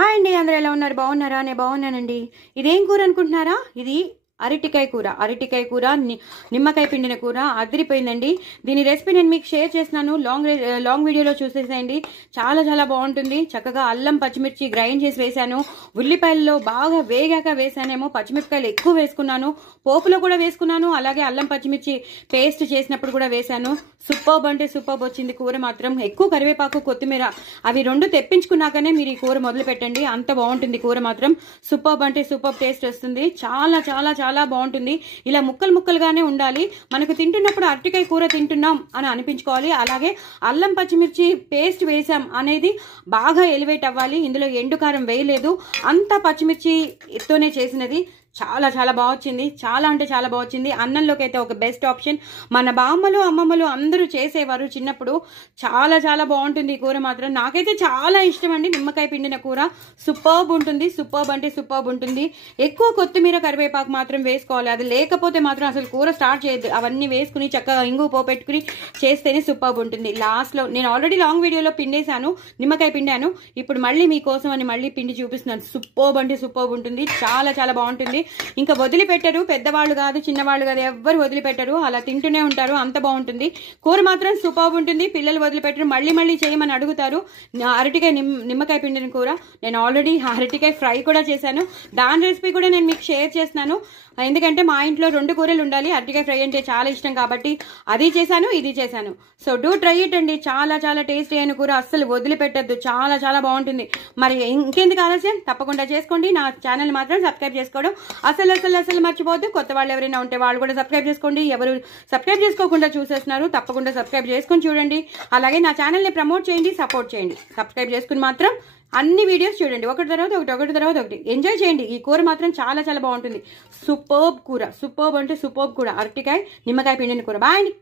Hi అండి, అందరూ ఎలా ఉన్నారు? బాగున్నారా? నేను బాగున్నానండి. ఇదేం కూర అనుకుంటున్నారా? ఇది అరటికాయ కూర, నిమ్మకాయ పిండిన కూర అదిరిపోయిందండి. దీని రెసిపీ నేను మీకు షేర్ చేస్తున్నాను. లాంగ్ వీడియోలో చూసేసేయండి. చాలా చాలా బాగుంటుంది. చక్కగా అల్లం పచ్చిమిర్చి గ్రైండ్ చేసి వేసాను. ఉల్లిపాయల్లో బాగా వేగాక వేసానేమో. పచ్చిమిరపకాయలు ఎక్కువ వేసుకున్నాను, పోపులో కూడా వేసుకున్నాను. అలాగే అల్లం పచ్చిమిర్చి పేస్ట్ చేసినప్పుడు కూడా వేసాను. సూపర్బ్ అంటే సూపర్బ్ వచ్చింది కూర మాత్రం. ఎక్కువ కరివేపాకు, కొత్తిమీర అవి రెండు తెప్పించుకున్నాకనే మీరు ఈ కూర మొదలు పెట్టండి. అంత బాగుంటుంది కూర మాత్రం. సూపర్బ్ అంటే సూపర్బ్ టేస్ట్ వస్తుంది. చాలా చాలా చాలా బాగుంటుంది. ఇలా ముక్కలుగానే ఉండాలి. మనకు తింటున్నప్పుడు అరటికాయ కూర తింటున్నాం అని అనిపించుకోవాలి. అలాగే అల్లం పచ్చిమిర్చి పేస్ట్ వేసాం అనేది బాగా ఎలివేట్ అవ్వాలి. ఇందులో ఎండు కారం వేయలేదు, అంత పచ్చిమిర్చితోనే చేసినది. చాలా చాలా బాగా వచ్చింది. చాలా అంటే చాలా బాగా వచ్చింది. అన్నంలోకి అయితే ఒక బెస్ట్ ఆప్షన్. మన బామ్మలు అమ్మమ్మలు అందరూ చేసేవారు చిన్నప్పుడు. చాలా చాలా బాగుంటుంది ఈ కూర మాత్రం. నాకైతే చాలా ఇష్టం అండి. నిమ్మకాయ పిండిన కూర సూపర్బ్ ఉంటుంది. సూపర్బ్ అంటే సూపర్బ్ ఉంటుంది. ఎక్కువ కొత్తిమీర కరివేపాకు మాత్రం వేసుకోవాలి. అది లేకపోతే మాత్రం అసలు కూర స్టార్ట్ చేయొద్దు. అవన్నీ వేసుకుని చక్కగా ఇంగు పోపెట్టుకుని చేస్తేనే సూపర్బ్ ఉంటుంది. లాస్ట్లో నేను ఆల్రెడీ లాంగ్ వీడియోలో పిండేశాను, నిమ్మకాయ పిండాను. ఇప్పుడు మళ్ళీ మీకోసం అని మళ్ళీ పిండి చూపిస్తున్నాను. సూపర్బ్ అంటే సూపర్బ్ ఉంటుంది. చాలా చాలా బాగుంటుంది. ఇంకా వదిలిపెట్టరు. పెద్దవాళ్ళు కాదు, చిన్నవాళ్ళు కాదు, ఎవ్వరు వదిలిపెట్టరు. అలా తింటూనే ఉంటారు. అంత బాగుంటుంది. కూర మాత్రం సూపర్బ్ ఉంటుంది. పిల్లలు వదిలిపెట్టరు. మళ్ళీ చేయమని అడుగుతారు. అరటికాయ నిమ్మకాయ పిండిన కూర నేను ఆల్రెడీ అరటికాయ ఫ్రై కూడా చేశాను. దాని రెసిపీ కూడా నేను మీకు షేర్ చేస్తున్నాను. ఎందుకంటే మా ఇంట్లో 2 కూరలు ఉండాలి. అరటికాయ ఫ్రై అంటే చాలా ఇష్టం కాబట్టి అది చేశాను, ఇది చేశాను. సో డూ ట్రై ఇట్ అండి. చాలా చాలా టేస్టీ అయిన కూర, అస్సలు వదిలిపెట్టద్దు. చాలా చాలా బాగుంటుంది. మరి ఇంకెందుకు ఆలస్యం, తప్పకుండా చేసుకోండి. నా ఛానల్ మాత్రం సబ్స్క్రైబ్ చేసుకోవడం అసలు మర్చిపోవద్దు. కొత్త వాళ్ళు ఎవరైనా ఉంటే వాళ్ళు కూడా సబ్స్క్రైబ్ చేసుకోండి. ఎవరు సబ్స్క్రైబ్ చేసుకోకుండా చూసేస్తున్నారు, తప్పకుండా సబ్స్క్రైబ్ చేసుకుని చూడండి. అలాగే నా ఛానల్ని ప్రమోట్ చేయండి, సపోర్ట్ చేయండి. సబ్స్క్రైబ్ చేసుకుని మాత్రం అన్ని వీడియోస్ చూడండి. ఒకటి తర్వాత ఒకటి ఎంజాయ్ చేయండి. ఈ కూర మాత్రం చాలా చాలా బాగుంటుంది. సూపర్బ్ కూర, సూపర్బ్ అంటే సూపర్బ్ కూర. అరటికాయ నిమ్మకాయ పిండిన కూర. బాయ్ అండి.